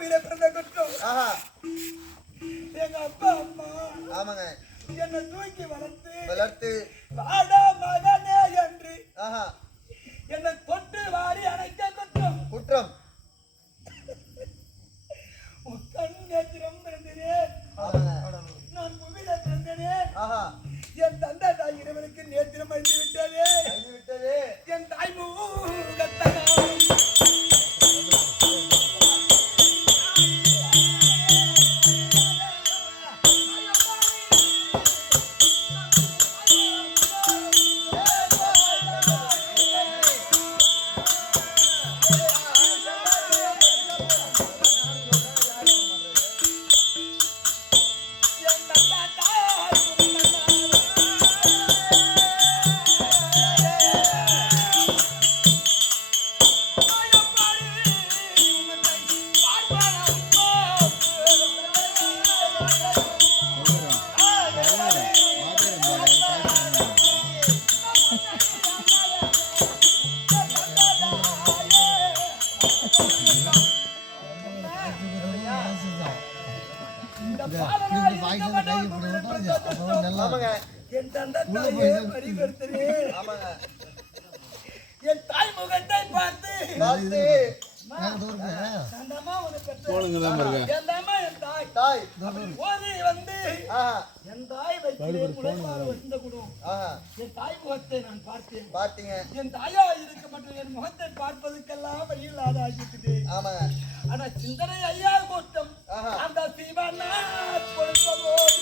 பூவில பிறந்த குற்றம். எங்க அப்பா அம்மா ஆமாங்க என்னை தூக்கி வளர்த்து வாடா மகனே என்று என்னை தொட்டு வாரி அணைக்க குற்றம். உன் கண் நேத்திரம் பிறந்தனே, நான் பூவில பிறந்தனே. என் தந்தை தாய் இறைவனுக்கு நேத்திரம் அழிந்து விட்டதே. என் தாய் மூகத்தகம் என் தந்தை தாயே பரிவர்த்தனே. என் தாய் முகத்தை பார்த்து ஓதி வந்து என் தாய் வயிற்றிலே குடைபால் வந்த குடும். என் தாய் முகத்தை நான் பார்த்தேன். என் தாயா இருக்க மற்றும் என் முகத்தை பார்ப்பதற்கெல்லாம் வழியில்லாத ஆகிவிட்டது. ஆனா சிந்தனை ஐயா கூட்டம் அந்த சிவனா கொடுத்த போது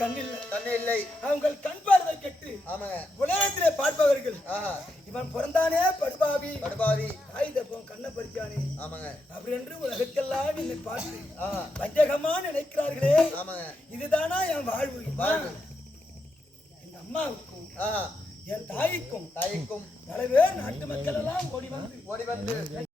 கண்ணில்லை. அவங்க கண் பார்வை கெட்டு உலகத்திலே பார்ப்பவர்கள் இவன் பிறந்தானே படுபாவி கண்ணை பறிச்சானே அப்படி என்று உலகத்தெல்லாம் என்னை பார்த்து பஞ்சகமா நினைக்கிறார்களே. இதுதானா என் வாழ்வு? எங்க அம்மாவுக்கும் என் தாய்க்கும் பல பேர் நாட்டு மக்கள் எல்லாம் ஓடி வந்து